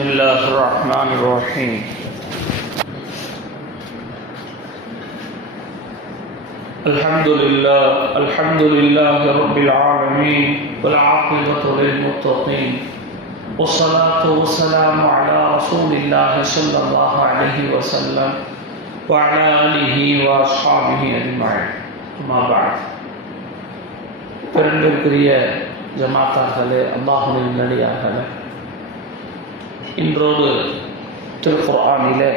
بسم الله الرحمن الرحيم الحمد لله رب العالمين والعاقبة للمتقين والصلاة والسلام على رسول الله صلى الله عليه وسلم وعلى آله وأصحابه أجمعين أما بعد பெருந்திற்குரிய ஜமாத்தார்களே, அல்லாஹ்வின் நல்லடியார்களே, இன்றோடு திருக்குர்ஆனிலே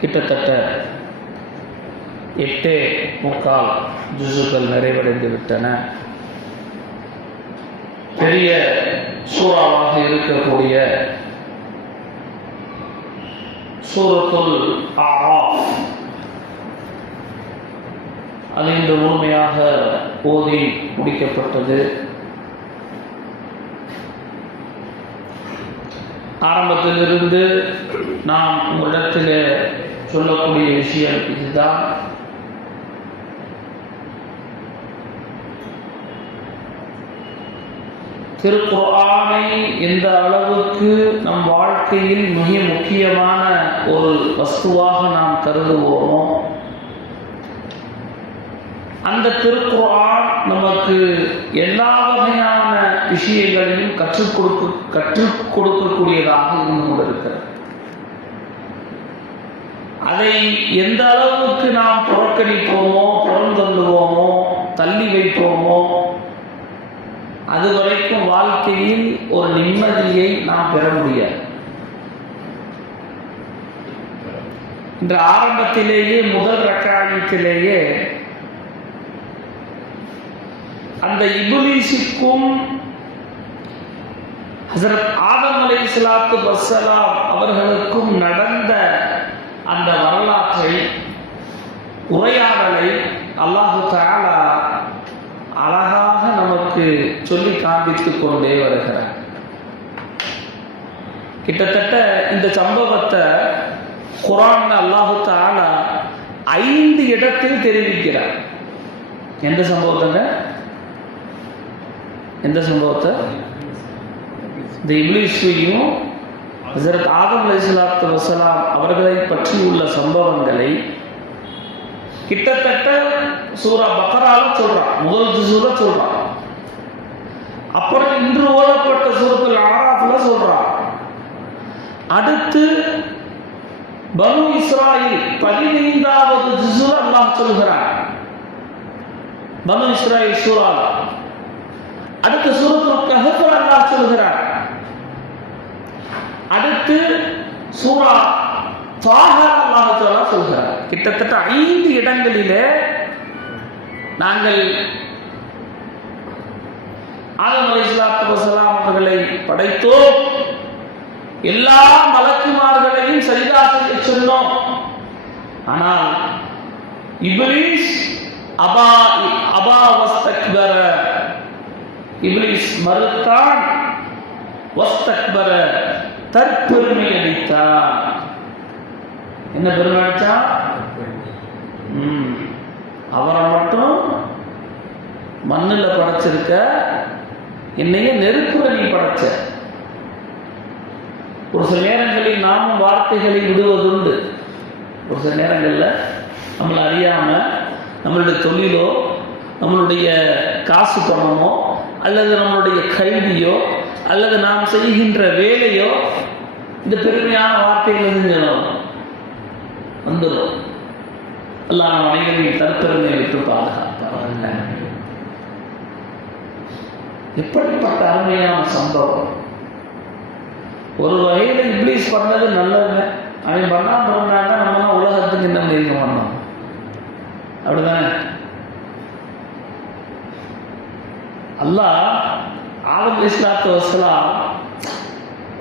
கிட்டத்தட்ட 8.25 ஜுஸுகள் நிறைவடைந்து விட்டன. பெரிய சூறாவாக இருக்கக்கூடிய சூரத்துல் ஆராஃப் அது இன்று முழுமையாக ஓதி முடிக்கப்பட்டது. ஆரம்பத்திலிருந்து நாம் உங்களிடத்தில் சொல்லக்கூடிய விஷயம் இதுதான். திருக்குர்ஆனை எந்த அளவுக்கு நம் வாழ்க்கையில் மிக முக்கியமான ஒரு வஸ்துவாக நாம் கருதுவோமோ, அந்த திருக்குர்ஆன் நமக்கு எல்லா வகையான விஷயங்களையும் கற்றுக் கொடுக்கக்கூடியதாக இருந்து கொண்டிருக்கிறது. அதை எந்த அளவுக்கு நாம் புறக்கணிப்போமோ, புறந்தள்ளுவோமோ, தள்ளி வைப்போமோ, அதுவரைக்கும் வாழ்க்கையில் ஒரு நிம்மதியை நாம் பெற முடியாது. இன்று ஆரம்பத்திலேயே முதல் ரக்காயத்திலேயே அந்த இப்லீஸுக்கும் ஹஸரத் ஆதம் அலைஹிஸ்ஸலாத்து வஸ்ஸலாம் அவர்களுக்கும் நடந்த அந்த வரலாற்றை, உரையாடலை அல்லாஹு தஆலா அழகாக நமக்கு சொல்லி காண்பித்துக் கொண்டே வருகிறார். கிட்டத்தட்ட இந்த சம்பவத்தை குர்ஆன்ல அல்லாஹு தஆலா 5 இடத்தில் தெரிவிக்கிறார். எந்த சம்பவத்தை? இந்த இப்லீஸையும் ஹஸரத் ஆதம் அலைஹிஸ்ஸலாத்து வஸ்ஸலாம் அவர்களை பற்றி உள்ள சம்பவங்களை கிட்டத்தட்ட சூரா பக்ரால சொல்றான், முதல் ஜுஸுல சொல்றான். அப்புறம் இன்று ஓதப்பட்ட சூரத்துல் ஆராஃப்ல சொல்றான். அடுத்து பனு இஸ்ராயில் 15வது ஜுஸுல அல்லாஹ் சொல்கிறான், பனு இஸ்ராயில் சூரா. அடுத்து சூரத்துல் கஹ்ஃப்ல அல்லாஹ் சொல்கிறான். அடுத்து சூரா தாஹா அல்லாஹ் தஆலா சொல்கிறார். கிட்டத்தட்ட 5 இடங்களிலே நாங்கள் ஆதம் அலைஹிஸ்ஸலாத்து வஸ்ஸலாம் அவர்களை படைத்தோம், எல்லா மலக்குமார்களையும் சஜிதா செய்ய சொன்னோம். ஆனால் இப்லீஸ் அபா வஸ்தக்பர, இப்லீஸ் மறுத்தான், வஸ்தக்பர தற்பெருமை அடித்தான். என்ன பெருமை அடித்தான்? அவரை மட்டும் மண்ணில் படைச்சிருக்க, என்னைய நெருப்புல நீ படைச்ச. ஒரு சில நேரங்களில் நாமும் வார்த்தைகளை விடுவதுண்டு. ஒரு சில நேரங்களில் நம்மளை அறியாம நம்மளுடைய தொழிலோ, நம்மளுடைய காசு பணமோ, அல்லது நம்மளுடைய கல்வியோ, அல்லது நாம் செய்கின்ற வேலையோ, இந்த பெருமையான வார்த்தைகள் வந்துடும். அல்லாஹ் நம் அனைவரையும் தற்பெருமையை விட்டு பாதுகாப்பார். எப்படிப்பட்ட அருமையான சம்பவம்! ஒரு வகையில் இப்லீஸ் பண்ணது நல்லதுங்க. அவன் பண்ணாம இருந்தாங்க, நம்ம உலகத்துக்கு இன்னும் நெருங்க பண்ணோம். அப்படிதானே? அல்லாஹ் ஆதம் அலைஹிஸ்ஸலாத்து வஸ்ஸலாம்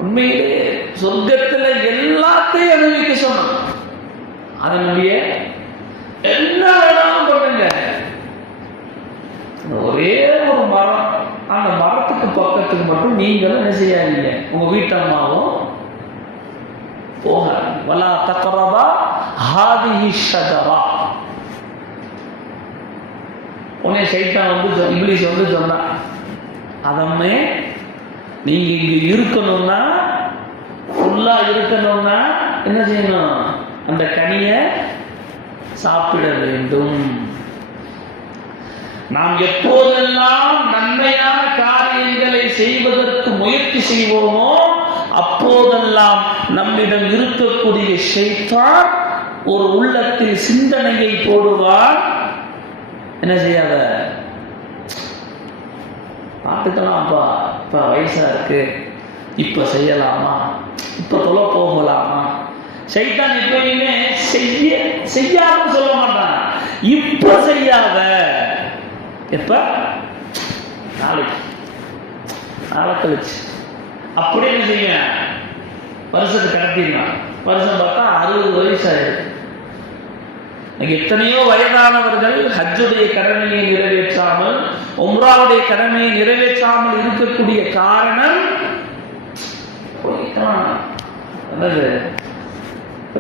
உண்மையிலே சொர்க்கத்தில் எல்லாத்தையும் அனுபவிக்க சொன்னான். அதை நம்பிய என்ன வேணாலும் பண்ணுங்க, ஒரே ஒரு மரம், அந்த மரத்துக்கு பக்கத்துக்கு மட்டும் நீங்களும் என்ன செய்யாதீங்க, உங்க வீட்டம்மாவும் போகாது. வலா தக்ரபா ஹாதிஹி ஷஜரா. உடனே ஷைத்தான் இப்லீஸ் சொன்னான், அதம்மே நீங்க இங்க இருக்கணும்னா, ஃபுல்லா இருக்கணும்னா என்ன செய்யணும்? அந்த கனியை சாப்பிட வேண்டும். நாம் எப்போதெல்லாம் நன்மையான காரியங்களை செய்வதற்கு முயற்சி செய்வோமோ அப்போதெல்லாம் நம்மிடம் இருக்கக்கூடிய ஷைத்தான் ஒரு உள்ளத்தில் சிந்தனையை போடுவார். என்ன செய்யாத, பார்த்துக்கலாம்ப்பா, இப்ப வயசா இருக்கு, இப்ப செய்யலாமா, இப்ப தொலை போகலாமா. ஷைத்தான் எப்பயுமே செய்யாத சொல்ல மாட்டான், இப்ப செய்யாத, எப்ப, நாளைக்கு, நாளை கழிச்சு, அப்படி என்ன செய்ய, வருஷத்தை கடத்திடலாம். வருஷம் பார்த்தா 60 வயசு ஆயிடுது. எத்தனையோ வயதானவர்கள் ஹஜ்ஜுடைய கடமையை நிறைவேற்றாமல், உம்ராவுடைய கடமையை நிறைவேற்றாமல் இருக்கக்கூடிய காரணம் என்னது?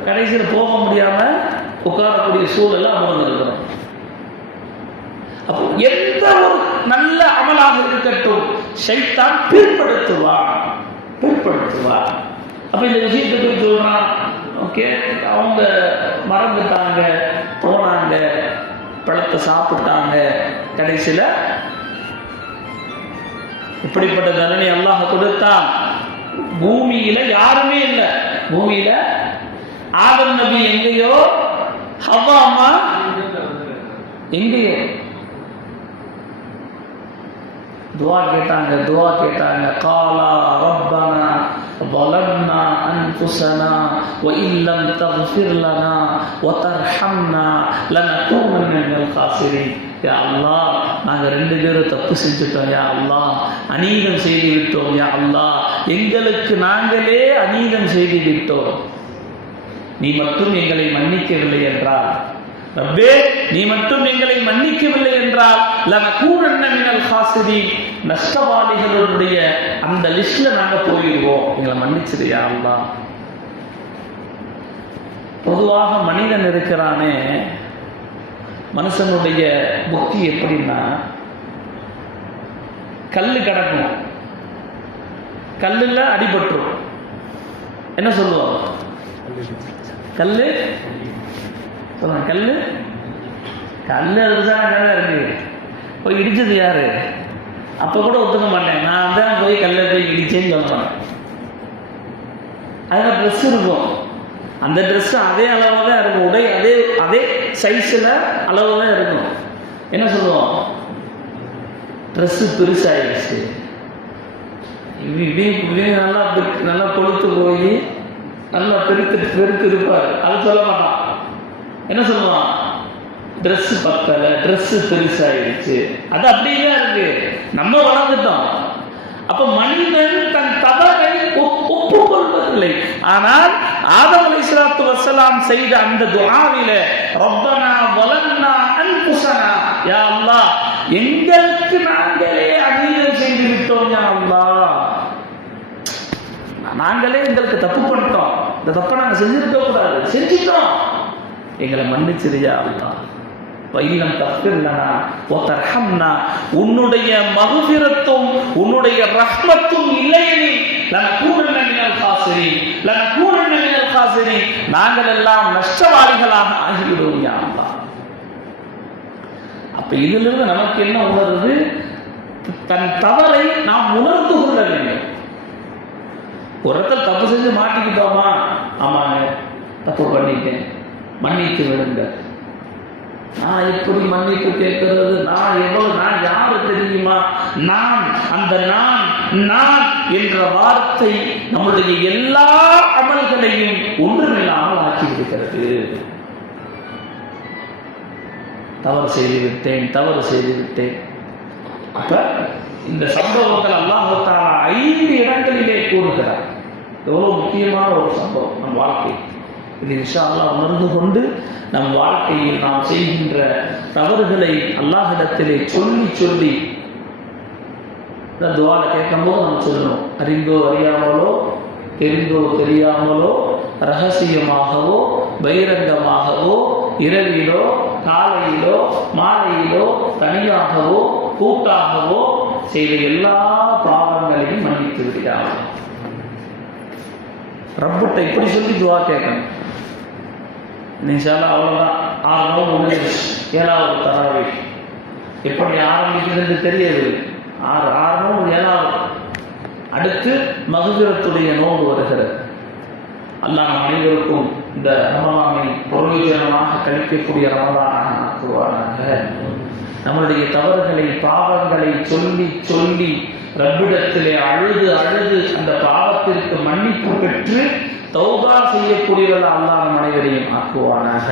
கடைசியில் போக முடியாம உட்காரக்கூடிய சூழல் அமர்ந்து இருக்கிறோம். அப்போ எந்த ஒரு நல்ல அமலாக இருக்கட்டும் ஷைத்தான் பிற்படுத்துவான். அப்ப இந்த விஷயத்தை போய் சொல்றான், ஓகே, அவங்க மறந்துட்டாங்க, போனாங்க, பழத்தை சாப்பிட்டாங்க, கடைசியில இப்படிப்பட்ட தண்டனை அல்லாஹ் கொடுத்தான். பூமியில யாருமே இல்லை. பூமியில ஆதம் நபி எங்கேயோ, ஹவ்வா அம்மா எங்கேயோ. துவா கேட்டாங்க. காலா ரப்பனா ظلمنا أنفسنا وإن لم تغفر لنا وترحمنا لنكونن من الخاسرين. யா அல்லாஹ், நாங்கள் 2 பேரும் தப்பு செஞ்சுட்டோம் யா அல்லாஹ், அநீதம் செய்து விட்டோம் யா அல்லாஹ், எங்களுக்கு நாங்களே அநீதம் செய்து விட்டோம். நீ மட்டும் எங்களை மன்னிக்கவில்லை என்றால், ரப்பே நீ மட்டும் எங்களை மன்னிக்கவில்லை என்றால் லனகூனன்ன மினல் காசிரீன், நஷ்டவாளிகளுடைய அந்த லிஸ்ட்ல நாங்க போயிடுவோம், எங்களை மன்னிச்சிடு யா அல்லாஹ். பொதுவாக மனிதன் இருக்கிறானே, மனுஷனுடைய புத்தி எப்படின்னா, கல்லு கிடக்கும், கல்லுல அடிபட்டுரும், என்ன சொல்லுவோம்? கல்லு கல்லு கல்லு அதுதான் இருக்கு. போய் இடிச்சது யாரு? அப்ப கூட ஒத்துக்க மாட்டேன், நான் தான் போய் கல்ல போய் இடிச்சேன்னு சொல்ல மாட்டேன். அதில் ட்ரெஸ் இருக்கும், அந்த ட்ரெஸ் அதே அளவாக தான் இருக்கும், உடை அதே சைஸில் அளவு தான் இருக்கும். என்ன சொல்லுவோம்? ட்ரெஸ்ஸு பெருசாகிடுச்சு, நல்லா கொளுத்து போய் நல்லா பெருத்து இருப்பார், அது சொல்ல மாட்டான். என்ன சொல்லுவான்? ட்ரெஸ் பத்தலை, ட்ரெஸ் பெருசாயிடுச்சு. அது அப்படியே இருக்கு, நம்ம வளர்ந்துட்டோம். அப்ப மனிதன் தன் தவறை ஒப்புக்கொள்வதில்லை. ஆனால் ஆதம் அலைஹிஸ்ஸலாத்து வஸ்ஸலாம் செய்த அந்த துஆவில ரப்பனா வலன்னா அன்ஃபுஸனா, யா அல்லாஹ் எங்களுக்கு நாங்களே அநீதம் செய்து விட்டோம் யா அல்லாஹ், நாங்களே எங்களுக்கு தப்பு பண்ணிட்டோம், இந்த தப்பை நாங்கள் செஞ்சிருக்க கூடாது, செஞ்சிட்டோம், எங்களை மன்னிச்சிரு யா அல்லாஹ். வைலம் தஃபிர்லனா வதர்ஹம்னா, உன்னுடைய மக்ஃபிரத்தும் உன்னுடைய ரஹ்மத்தும் இல்லையெனில் லனகூனன்ன மினல் காசிரீன், நாங்கள் எல்லாம் நஷ்டவாளிகளாக ஆகிவிடுவோம் யா அல்லாஹ். அப்ப இதிலிருந்து நமக்கு என்ன உணர்வு? தன் தவறை நாம் உணர்ந்து கொள்ள வேண்டும். ஒரு இடத்துல தப்பு செஞ்சு மாட்டிக்கிட்டோமா, ஆமாங்க தப்பு பண்ணிட்டேன், மன்னித்து விடுங்க. நான் எப்படி மன்னிப்பு கேட்கிறது? நான் யாரு தெரியுமா? அந்த நான் என்ற வார்த்தை நம்முடைய எல்லா அமல்களையும் ஒன்றுமில்லாமல் ஆக்கிவிடுகிறது. தவறு செய்து விட்டேன். அப்ப இந்த சம்பவங்கள் அல்லாஹ் தஆலா 5 இடங்களிலே கூறுகிறார். எவ்வளவு முக்கியமான ஒரு சம்பவம் நம் வாழ்க்கை. இது இன்ஷா அல்லாஹ் உணர்ந்து கொண்டு நம் வாழ்க்கையில் நாம் செய்கின்ற தவறுகளை அல்லாஹ்விடத்திலே சொல்லி துஆல கேட்கும்போது நாம் சொல்லணும். அறிந்தோ அறியாமலோ, தெரிந்தோ தெரியாமலோ, ரகசியமாகவோ பகிரங்கமாகவோ, இரவிலோ காலையிலோ மாலையிலோ, தனியாகவோ கூட்டாகவோ, செய்த எல்லா பாவங்களையும் மன்னித்து விடுகிறார். ரப்பிட்ட இப்படி சொல்லி துவா கேட்கணும். இன்ஷால்லா அவ்வளோதான். 6 நோம்பு முடிஞ்சிருச்சு. 7வது தராவி எப்படி ஆரம்பிக்குதுன்னு தெரியாது. 6 நோம்பு 7வது. அடுத்து மக்ஃபிரத்துடைய நோன்பு வருகிறது. அல்லாஹ் அனைவருக்கும் இந்த ரமலானை பிரயோஜனமாக கழிக்கக்கூடிய ரமலானாக ஆக்குவானாக. நம்மளுடைய தவறுகளை பாவங்களை சொல்லி சொல்லி ரப்பிடத்திலே அழுது அழுது அந்த பாவத்திற்கு மன்னிப்பு பெற்று தௌபா செய்யக்கூடியவர்கள் அல்லாஹ் நம் அனைவரையும் ஆக்குவானாக.